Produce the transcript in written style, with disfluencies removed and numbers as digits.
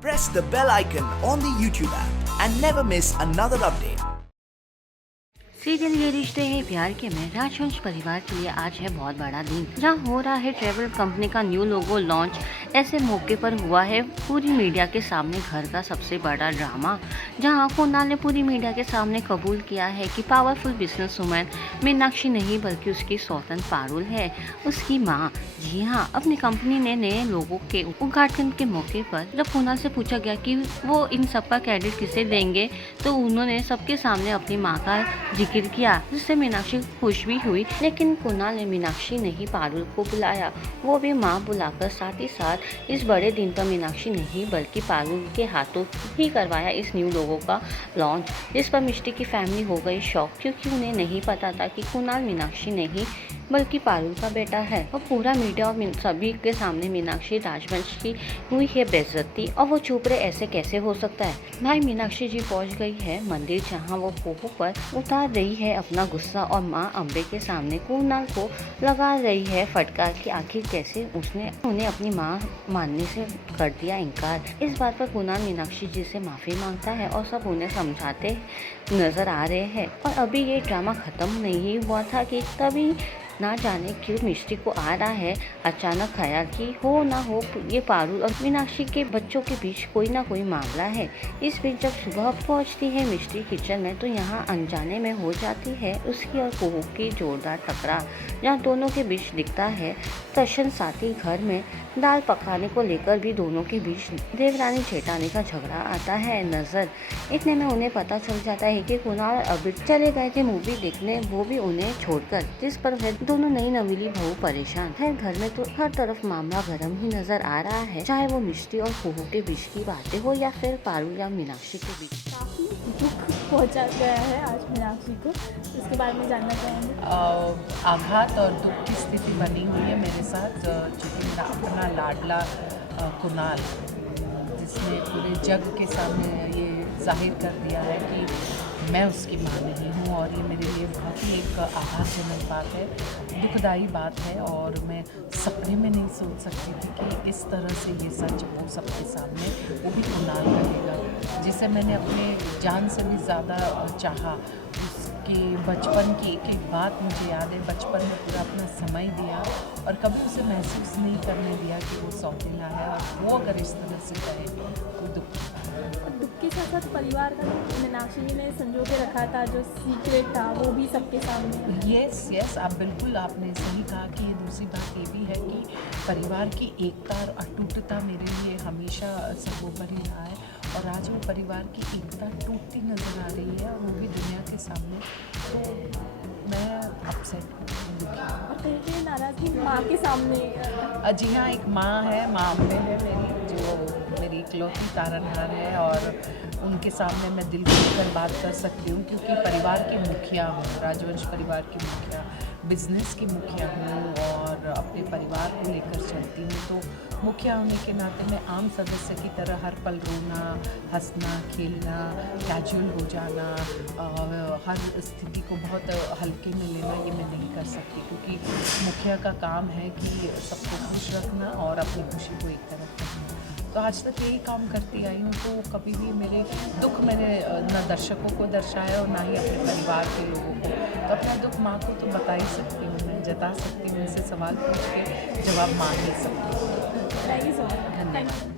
Press the bell icon on the YouTube app and never miss another update. Serial ये रिश्ते हैं प्यार के में राजवंश परिवार के लिए आज है बहुत बड़ा दिन, जहां हो रहा है ट्रैवल कंपनी का न्यू लोगो लॉन्च। ऐसे मौके पर हुआ है पूरी मीडिया के सामने घर का सबसे बड़ा ड्रामा, जहां कुणाल ने पूरी मीडिया के सामने कबूल किया है कि पावरफुल बिजनेस वुमेन मीनाक्षी नहीं बल्कि उसकी सौतन पारुल है, उसकी माँ। जी हाँ, अपनी कंपनी ने नए लोगों के उद्घाटन के मौके पर जब कुणाल से पूछा गया कि वो इन सब का क्रेडिट किसे देंगे, तो उन्होंने सबके सामने अपनी माँ का जिक्र किया, जिससे मीनाक्षी खुश भी हुई। लेकिन कुणाल ने मीनाक्षी नहीं पारुल को बुलाया, वो भी माँ बुलाकर साथ ही साथ इस बड़े दिन पर मीनाक्षी नहीं बल्कि पारुल के हाथों ही करवाया इस न्यू लोगो का लॉन्च। इस पर मिष्टी की फैमिली हो गई शॉक, क्योंकि उन्हें नहीं पता था कि कुणाल मीनाक्षी नहीं बल्कि पारुल का बेटा है। और पूरा मीडिया और सभी के सामने मीनाक्षी राजवंश की हुई है बेइज्जती, और वो चुप रहे, ऐसे कैसे हो सकता है। भाई मीनाक्षी जी पहुंच गई है मंदिर, जहां वो पोहो पर उतार रही है अपना गुस्सा और माँ अम्बे के सामने कुणाल को लगा रही है फटकार कि आखिर कैसे उसने उन्हें अपनी माँ मानने से कर दिया इनकार। इस बात पर कुणाल मीनाक्षी जी से माफ़ी मांगता है और सब उन्हें समझाते नजर आ रहे हैं। और अभी ये ड्रामा ख़त्म नहीं हुआ था कि तभी ना जाने क्यों मिष्टी को आ रहा है अचानक ख्याल कि हो ना हो ये पारुल और मीनाक्षी के बच्चों के बीच कोई ना कोई मामला है। इस बीच जब सुबह पहुंचती है मिष्टी किचन में, तो यहाँ अनजाने में हो जाती है उसकी और कुहू की जोरदार टकराव, जहाँ दोनों के बीच दिखता है तशन। साथ ही घर में दाल पकाने को लेकर भी दोनों के बीच देवरानी जेठानी का झगड़ा आता है नजर। इतने में उन्हें पता चल जाता है कि कुणाल अभी चले गए थे मूवी देखने, वो भी उन्हें छोड़कर, जिस पर दोनों नई नवीली बहू परेशान है। घर में तो हर तरफ मामला गर्म ही नजर आ रहा है, चाहे वो मिष्टी और कुहू के बीच की बातें हो या फिर पारुल या मीनाक्षी के बीच। काफ़ी दुख पहुंचा गया है आज मीनाक्षी को, इसके बारे में जानना चाहेंगे। आघात और दुख की स्थिति बनी हुई है मेरे साथ, चूँकि मेरा अपना लाडला कुणाल, जिसने पूरे जग के सामने ये जाहिर कर दिया है कि मैं उसकी माँ नहीं हूँ, और ये मेरे लिए बहुत ही एक आघातजनक बात है, दुखदाई बात है। और मैं सपने में नहीं सोच सकती थी कि इस तरह से ये सच हो सबके सामने, वो भी कुणाल कहेगा, जिसे मैंने अपने जान से भी ज़्यादा चाहा। उसके बचपन की एक एक बात मुझे याद है, बचपन में पूरा अपना समय दिया और कभी उसे महसूस नहीं करने दिया कि वो सौतेला है, और वो अगर इस तरह से कहे तो दुख के साथ साथ परिवार का मीनाक्षी जी ने संजो के रखा था, जो सीक्रेट था वो भी सबके सामने। यस, आप बिल्कुल आपने सही कहा कि ये दूसरी बात ये भी है कि परिवार की एकता और अटूटता मेरे लिए हमेशा सर्वोपरि रहा है, और आज वो परिवार की एकता टूटती नज़र आ रही है, और वो भी दुनिया के सामने। तो मैं अपसेट हूँ, दुखी। और कहीं कहीं नाराज़गी माँ के सामने। जी हाँ, एक माँ है, माँ अम्बे है मेरी, जो मेरी इकलौती तारनहार है, और उनके सामने मैं दिल खोलकर बात कर सकती हूँ, क्योंकि परिवार की मुखिया हूँ, राजवंश परिवार की मुखिया, बिजनेस की मुखिया हूँ, और अपने परिवार को लेकर चलती हूँ। तो मुखिया होने के नाते मैं आम सदस्य की तरह हर पल रोना, हंसना, खेलना, कैजुअल हो जाना, हर स्थिति को बहुत हल्के में लेना, ये मैं नहीं कर सकती, क्योंकि मुखिया का काम है कि सबको खुश रखना और अपनी खुशी को एक तरफ रखना। तो आज तक यही काम करती आई हूँ, तो कभी भी मेरे दुख मैंने न दर्शकों को दर्शाया और ना ही अपने परिवार के लोगों को। तो अपना दुख माँ को तो बता ही सकती हूँ, मैं जता सकती हूँ, उनसे सवाल पूछ के जवाब मांग ही सकती हूँ। Thank you so much. धन्यवाद।